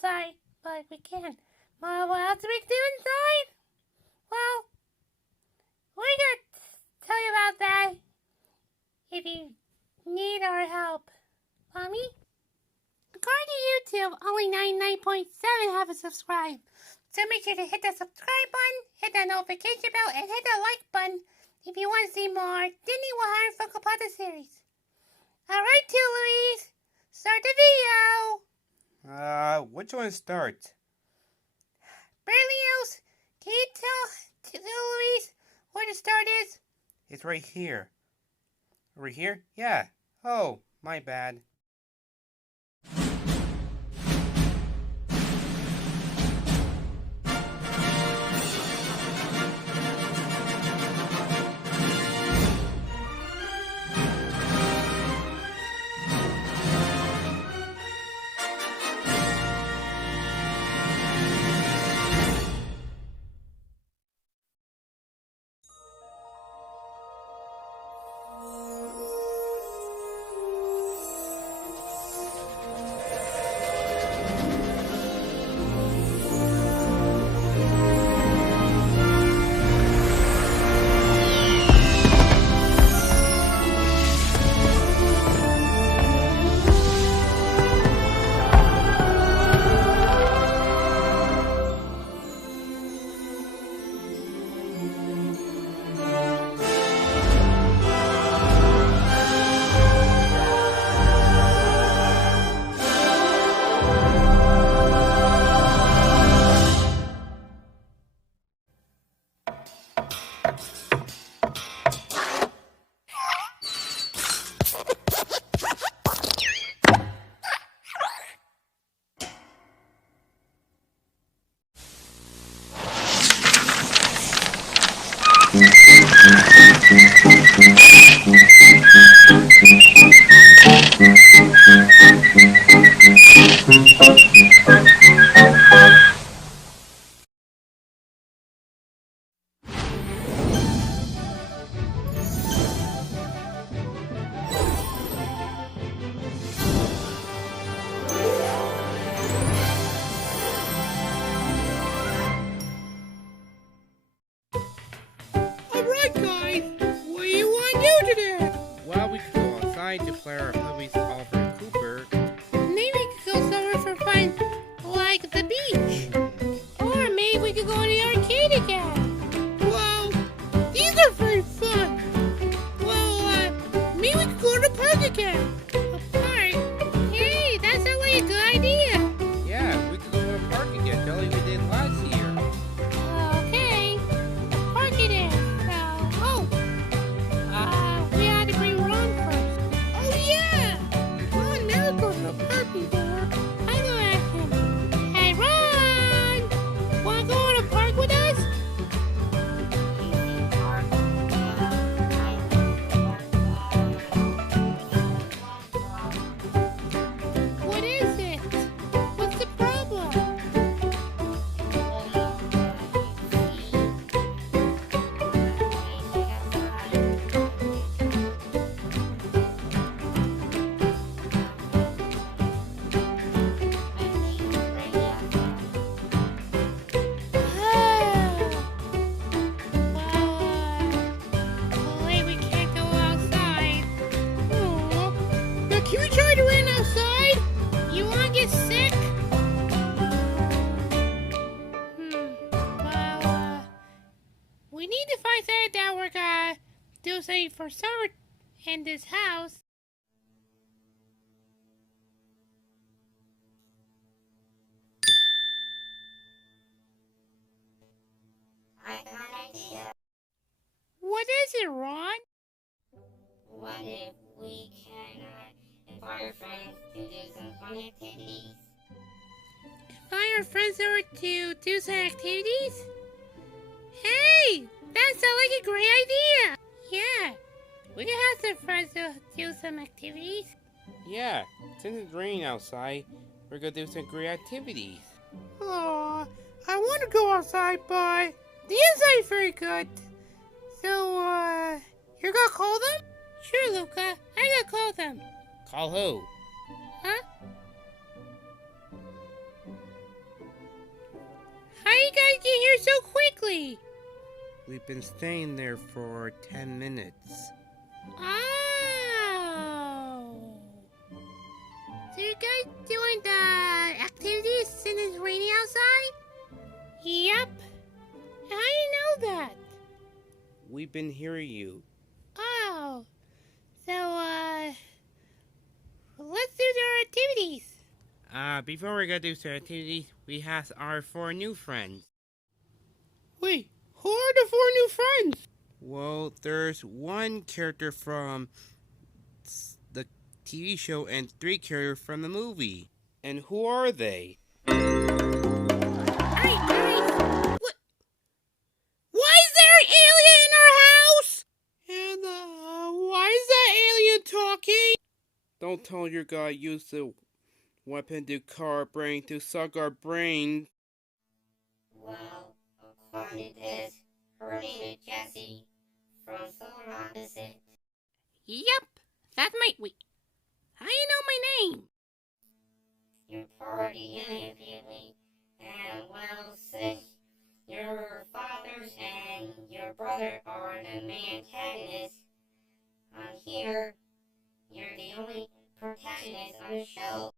outside, but we can't. What else do we do inside? Well, we're gonna tell you about that if you need our help. Mommy? According to YouTube, only 99.7 have subscribed. So make sure to hit the subscribe button, hit that notification bell, and hit the like button if you want to see more Disney 100 Funko Pop series. Alright, too, Louise. Start the video. Which one starts? Berlioz, can you tell Louise where the start is? It's right here. Right here? Yeah. Oh, my bad. Alright guys, what do you want to do today? Well, we could go outside to play our Louis Oliver Cooper. Maybe we could go somewhere for fun, like the beach. Or maybe we could go to the arcade again. Well, these are very fun. Well, maybe we could go to the park again. A park? Hey, that sounds like a good idea. Yeah, we could go to a park again, just like we did last year. Okay, park it is. We had to bring Ron first. Oh yeah! Ron never goes to the park before. I'm gonna ask him. Hey, Ron! Wanna go on a park with us? What is it? What's the problem? Wait, we can't go outside. Aw. Now can we try to run outside? You wanna get sick? Well, we need to find something that we're gonna do something for summer in this house. I got an idea. What is it, Ron? What if we can invite our friends to do some fun activities? Invite our friends over to do some activities? Hey, that sounds like a great idea. Yeah, we can have some friends to do some activities. Yeah, since it's raining outside, we're gonna do some great activities. Aw, I want to go outside, but the inside's very good. So, you're gonna call them? Sure, Luca. I gotta call them. Call who? Huh? early? We've been staying there for 10 minutes. Oh. So you guys doing the activities since it's raining outside? Yep. How do you know that? We've been hearing you. Oh. So, let's do their activities. Before we go do some activities, we have our 4 new friends. Wait, who are the 4 new friends? Well, there's 1 character from the TV show and 3 characters from the movie. And who are they? Hey, guys! What? Why is there an alien in our house? And, why is that alien talking? Don't tell your guy used the weapon to car our brain to suck our brain. Well, according to this, her name is Jessie, from Solar Opposite. Yep, that's my... Wait, how do you know my name? You're part of the alien family, and well, since your fathers and your brother are the main antagonists on here, you're the only protagonist on the show.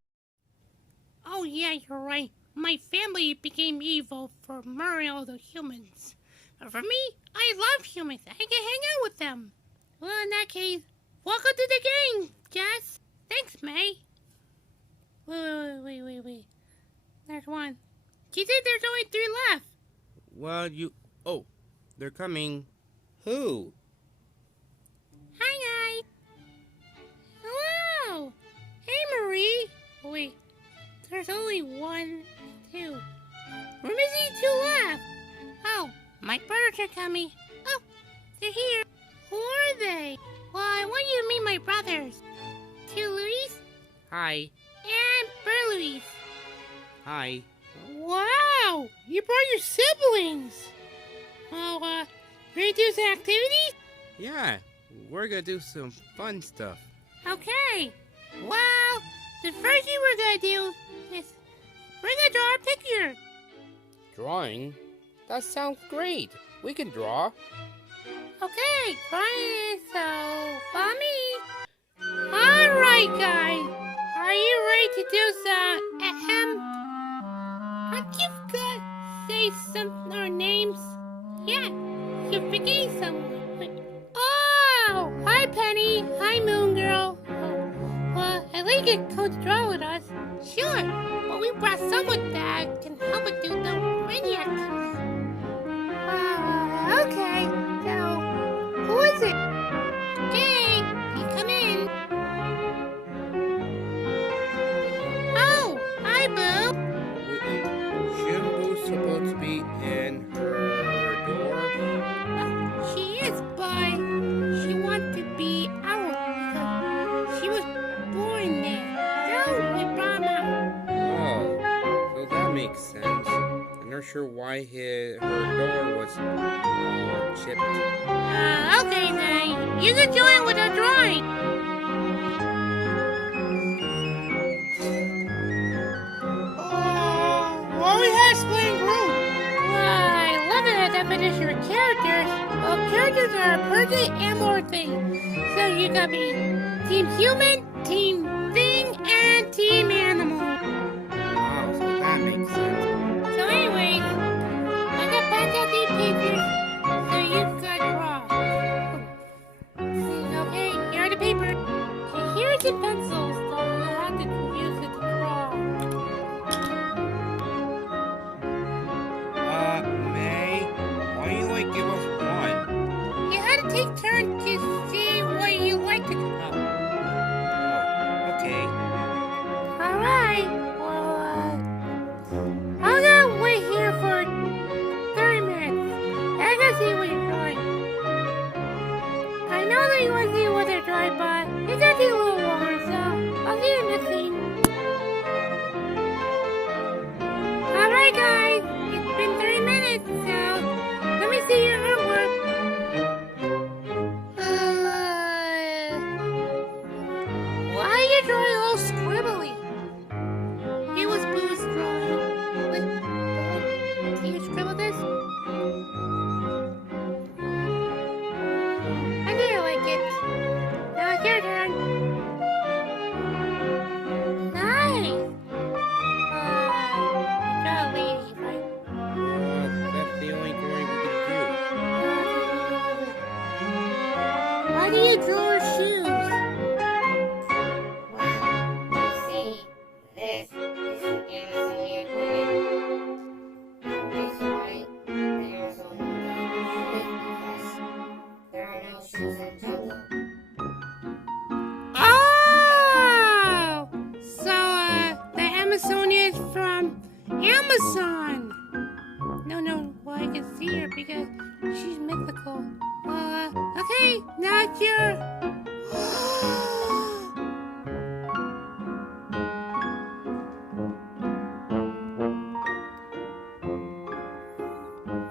Oh yeah, you're right. My family became evil for murdering all the humans. But for me, I love humans. I can hang out with them. Well, in that case, welcome to the gang, Jess. Thanks, May. Wait. There's 1. She said there's only 3 left. Well, Oh, they're coming. Who? Hi, guys. Hello. Hey, Marie. Wait, there's only 1, 2. We're missing 2 left. Oh, my brothers are coming. Oh, they're here. Who are they? Well, I want you to meet my brothers. 2 Luis Hi. and Bert Luis. Hi. Wow, you brought your siblings. Well, ready to do some activities? Yeah, we're gonna do some fun stuff. Okay. Well, the first thing we're gonna do is we're gonna draw a picture. Drawing? That sounds great. We can draw. Okay, fine. So, follow me. Alright, guys. Are you ready to do some ahem? Aren't you gonna say some our names? Yeah, you're forgetting someone. Wait. Oh, hi, Penny. Hi, Moon Girl. Well, I'd like you to come to draw with us. Sure, but we brought someone that can help us do the rainy activities. Okay. So, who is it? Hey, you come in. Oh, hi, Boo. Shouldn't Boo supposed to be in her door? She is, but she wants to be out because she was born there. So we brought him out. Oh, so that makes sense. I'm not sure why her door was chipped. Okay then. You can join with our drawing. Well, we had a splitting group. Well, I love it at definition of characters. Well, characters are a person and more things. So you got me Team Human, Team Thing, and Team Animal. Wow, so that makes sense. So anyways, I got back out these papers so you can draw. Okay, here are the papers. And here's the pencils, so you have to use it to draw. May, why don't you give us 1? You had to take turns to see what you like to draw. Oh, okay. All I can see her because she's mythical. Okay, now it's your...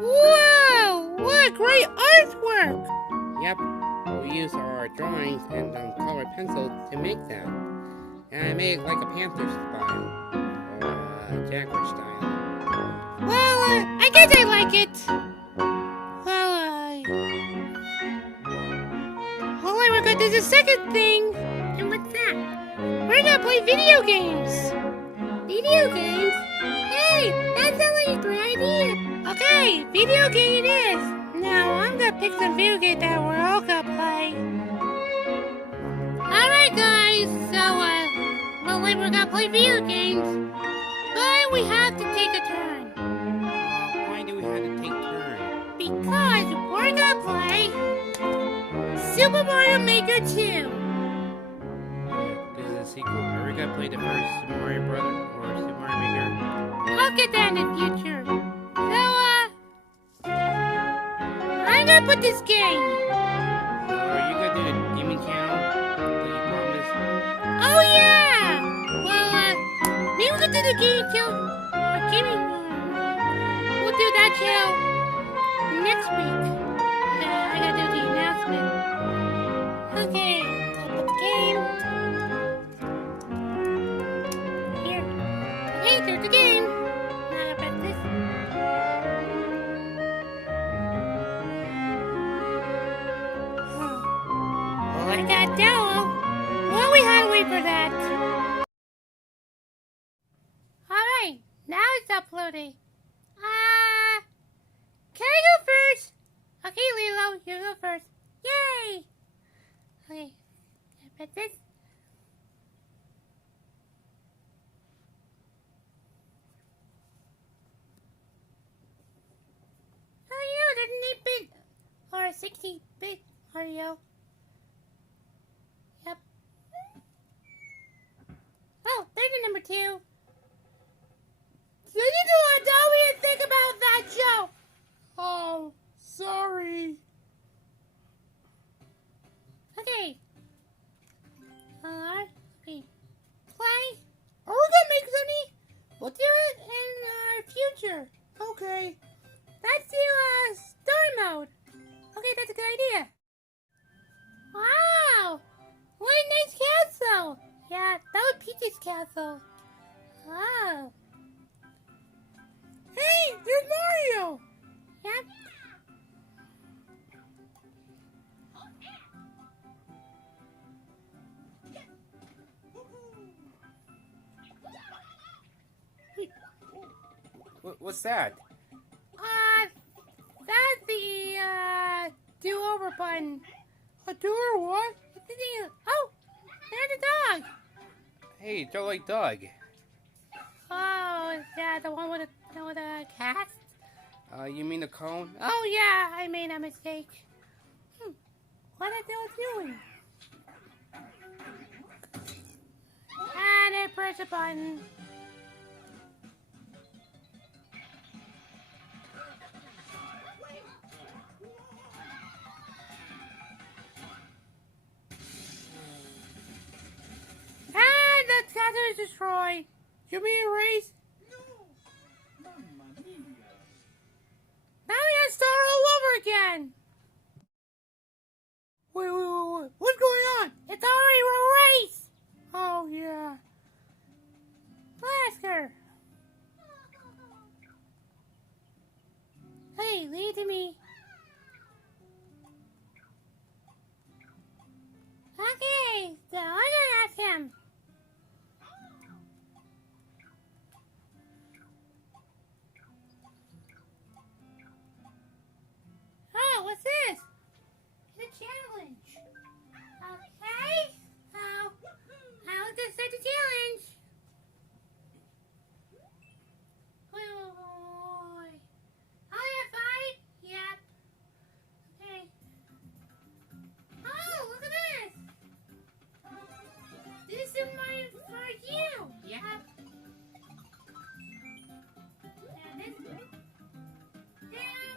Whoa! What a great artwork! Yep, we used our drawings and colored pencil to make that. And I made it like a panther style, or a jaguar style. Well, I guess I like it. Well, we're gonna do the second thing. And what's that? We're gonna play video games. Video games? Hey, that sounds like a great idea. Okay, video game it is. Now, I'm gonna pick some video game that we're all gonna play. Alright, guys. So, we're gonna play video games. But we have to take a turn. Why do we have to take turns? Because we're gonna play Super Mario Maker 2. This is a sequel. Are we gonna play the first Super Mario Brother or Super Mario Maker? I'll get that in the future. So, I'm gonna put this game. Are you gonna do the gaming channel that you promised? Oh, yeah! Well, maybe we could do the game channel. We'll do that channel next week. I gotta do the announcement. Okay, I'll put the game. Here. Okay, there's the game. Now I press this. Oh, I got download. Well, we had to wait for that. Alright, now it's uploading. Can I go first? Okay, Lilo, you go first. Yay! Okay, I press this. Oh, there's an 8-bit or a 60-bit Mario. Yep. Oh, there's a number 2. So you do what we didn't think about that show. Oh, sorry. Okay. We play. Are we gonna make something? We'll do it in our future. Okay. Let's do story mode. Okay, that's a good idea. Wow! What a nice castle! Yeah, that was Peach's castle. Wow. Hey, there's Mario! Yep. What's that? That's the, do-over button. A do-over what? Oh, there's a dog. Hey, don't like dog. Oh, is that the one with a cat? You mean the cone? Oh, yeah, I made a mistake. What are they doing? And I press a button. And the castle is destroyed. You mean erase? Now we gotta start all over again. Wait. What's going on? It's already erased. Oh, yeah. Ask her. Hey, leave it to me. Okay, so I'm gonna ask him. Oh, what's this? It's a challenge. Okay. How is this such a challenge? Wait. Oh, yeah, 5? Yep. Okay. Oh, look at this. This is mine for you. Yep. And this. Yeah.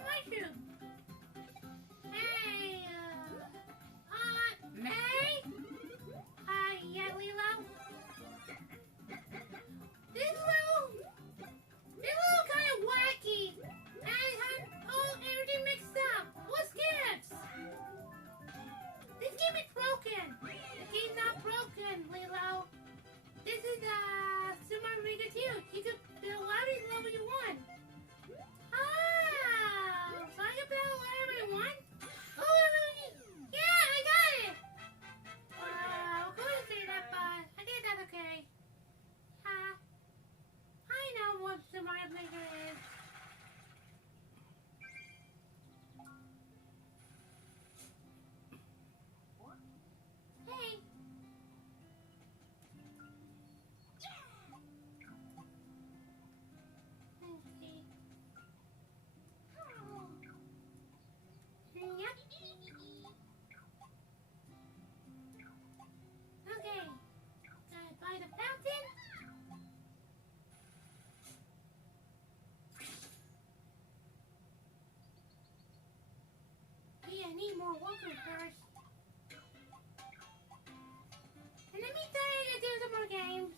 more workers first. And let me tell you to do some more games.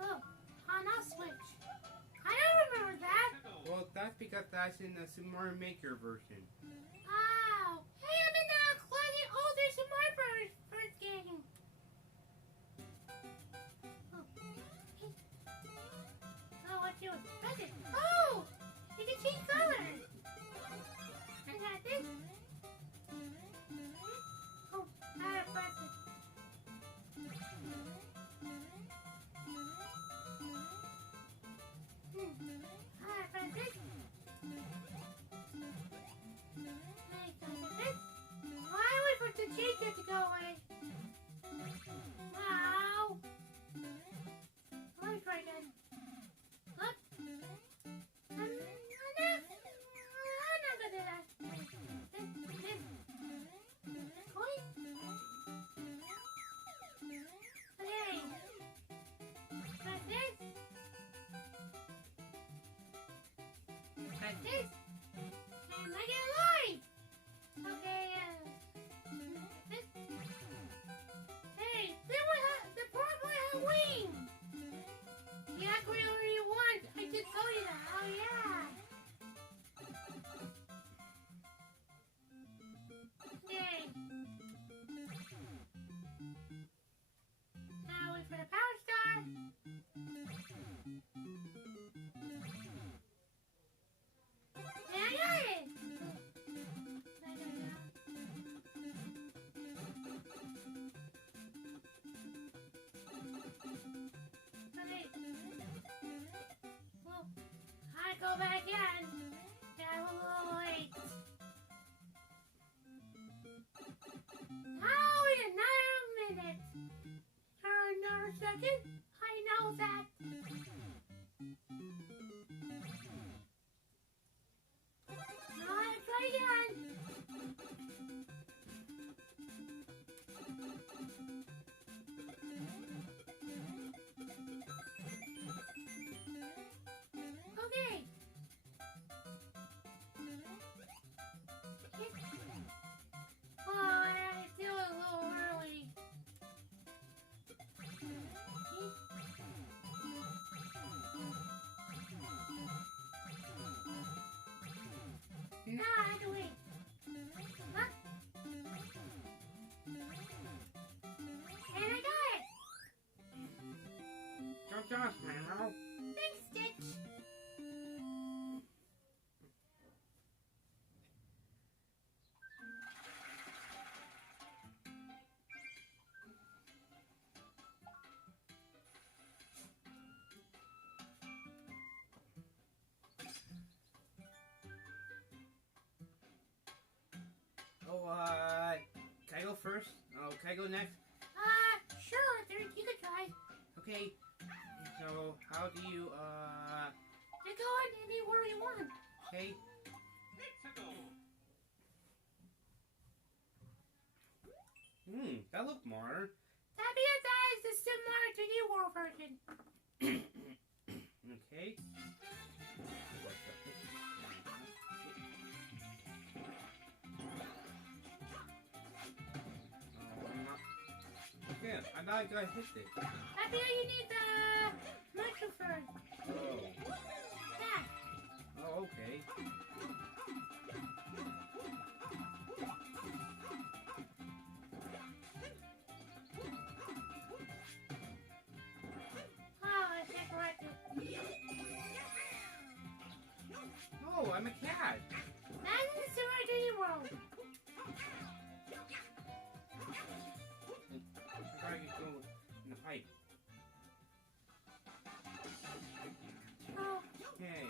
Oh, on I'll switch. I don't remember that. Well, that's because that's in the Super Mario Maker version. Oh, hey, I'm in the classic older Super Mario first game. Oh, hey. Oh, what you expected? Oh, you can change colors. I got this. Oh, I gotta press it. I gotta press this. Why wait for the change to go away? Wow. Let me try again. Look. I'm not gonna do that. This. Wait. Okay. Press this. Press this. And I get live. Okay, this. Hey, the purple has wings. You ask whatever you want. I just told you that. Oh yeah. Okay. Now wait for the power star. And I got it. Okay. Well, I go back in. Yeah, I'm a little late. Now in another minute. Or another second. I know that. Now I try again. Okay. Well, I had to do it a little early. Now I have to wait. Huh? And I got it. Good job, Mario. Thanks, Stitch. Oh, can I go first? Oh, can I go next? Sure, Arthur, you could try. Okay. So, how do you, You go in anywhere you want. okay? That looked more. That because that is the similar 3D World version. Okay. Okay, I thought I hit it. That because you need the microphone. Oh. That. Oh, okay. Oh, I can't correct it. Oh, I'm a cat. That is the similar 3D World. I thought I could go in the pipe. Oh, Okay.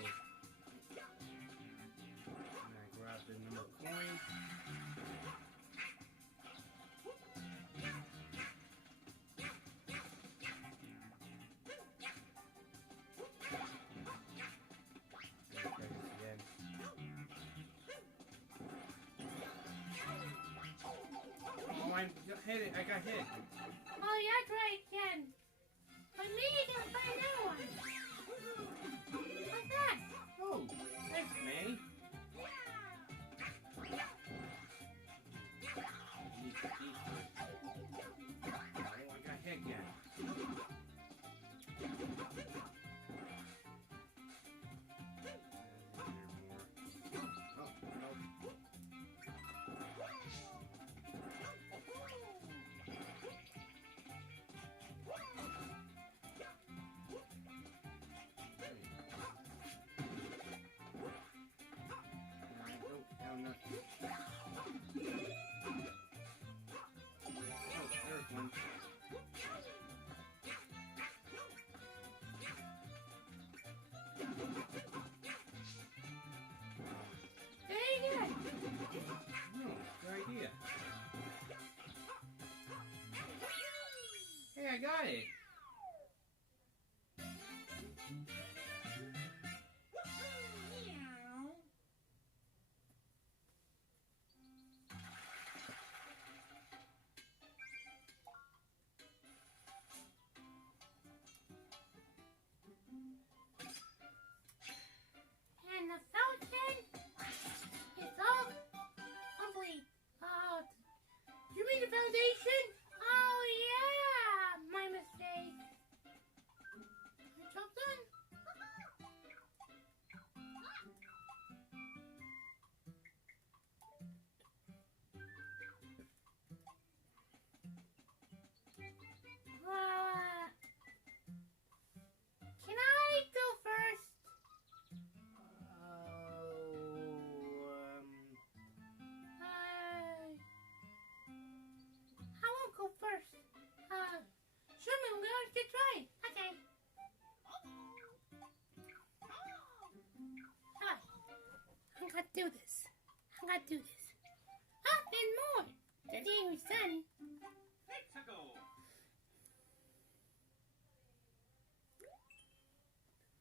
And I grab the number coin. Oh, I hit it. I got hit. oh yeah, try again. But maybe you can find another one. What's that? Oh. I got it. And the fountain is all complete. Oh, you mean the foundation? Oh yeah, my mistake. Job done. Well, can I go first? I won't go first. Sure, I'm going to try. Okay. Alright. I'm gonna do this. Ah, and more. The angry sun.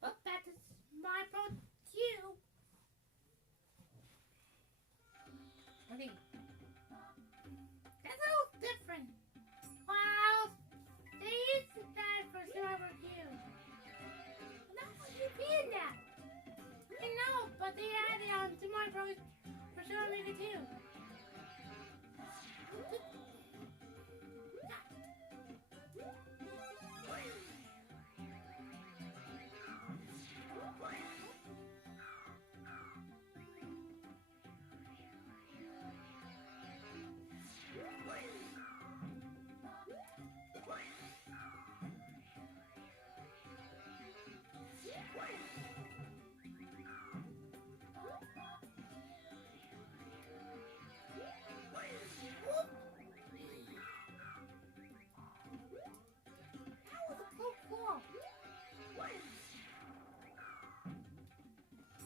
Oh, that is my boat too. Okay. That's a little different. Wow. They used that for silver too. Not you being that. I know, but they added on to my boat for silver too.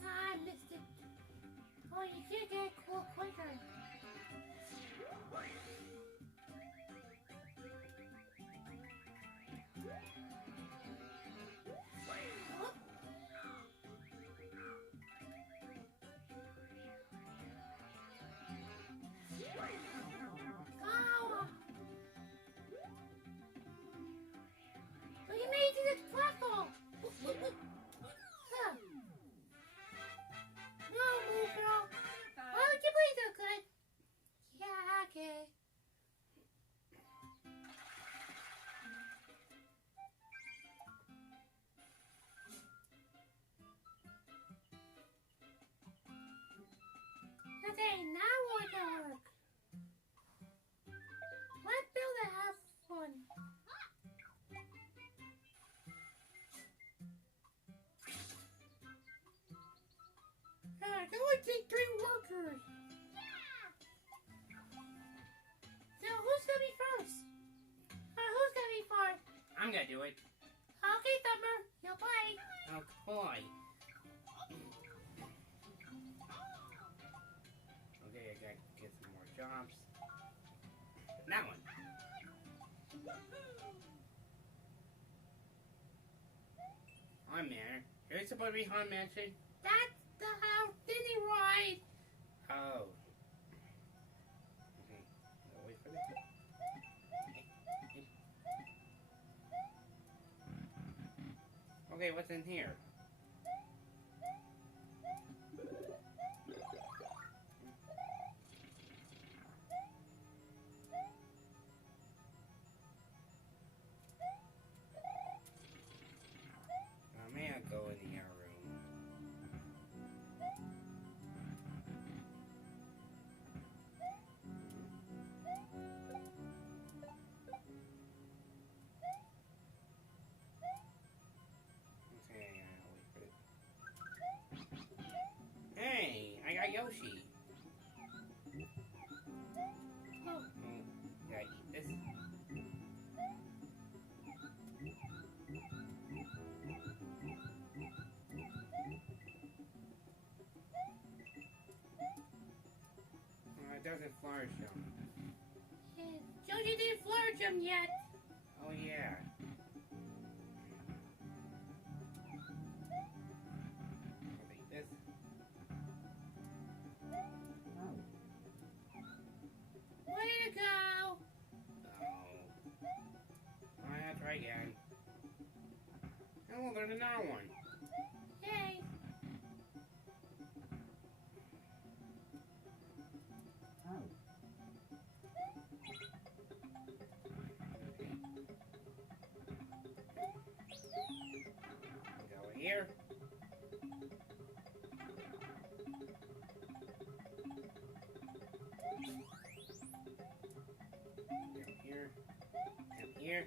I missed it. Oh, you can't get cool quicker. Oh! But you made it to this platform! Huh. No, move, girl. Why would you play so good? Yeah, okay. Okay, now we're gonna work. Let's build a house one. That would take 3 workers. So who's gonna be first? Who's gonna be first? I'm gonna do it. Okay, Thumper, you'll play. Oh, boy. Okay, I gotta get some more jobs. That one. Haunted Manor. You're supposed to be Haunted Mansion? That's the house Disney ride. Oh. Okay. I'll wait for this. Okay, what's in here? May I go in the other room? Okay, I'll wait for it. Hey, I got Yoshi. Oh, Gotta eat this. It doesn't flourish them. Joji didn't flourish him yet. Oh yeah. Oh, there's another one. Yay. Go here. Go here. And here.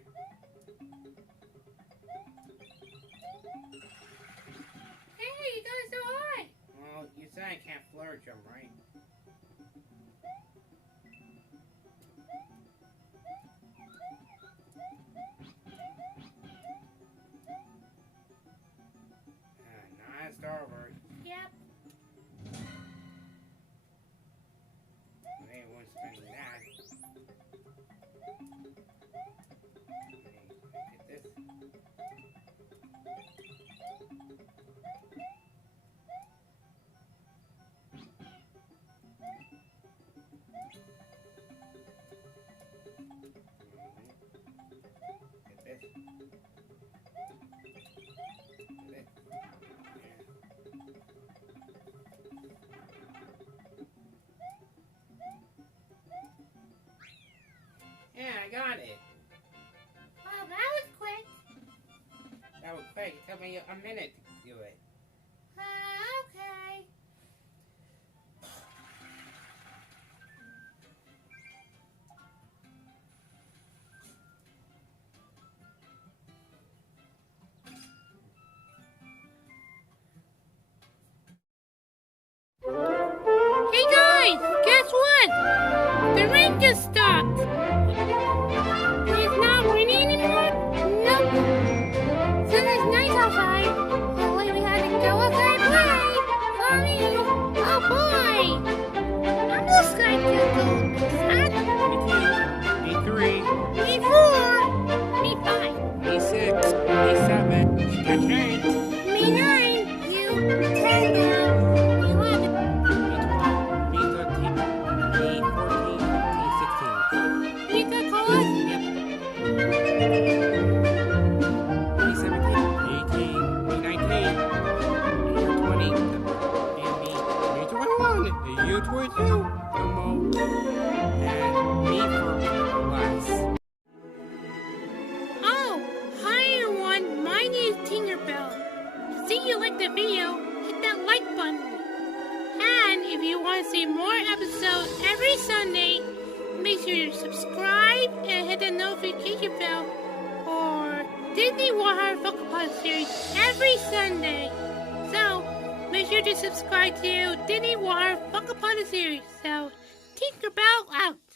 Hey, you got so high. Well, you said I can't floor jump, right? Nice over. Yep. They won't spend that. Get this. Get this. Get it. Yeah, I got it. Well, that was quick. That was quick. It took me a minute to do it. Okay. Hey guys, guess what? The rain just stopped. It's not raining anymore? Nope. So it's nice outside. Only we had to go outside and play. Mommy! Oh boy! I'm just going to go outside. Me3. Me4. Me5. Me6. Me7. Good change. Me9. You 10 now. Me11. Me12. Me13. Me14. Me16. You could call us? Yep. Me17. Me18. Me19. Me20. And Me21. U22. And me for last. Oh, hi everyone, my name is Tinkerbell. See you like the video, hit that like button. And if you want to see more episodes every Sunday, make sure you subscribe and hit the notification bell for Disney Warhammer Funko Pop series every Sunday. So, make sure to subscribe to Disney Warhammer Funko Pop series. So, Tinkerbell out.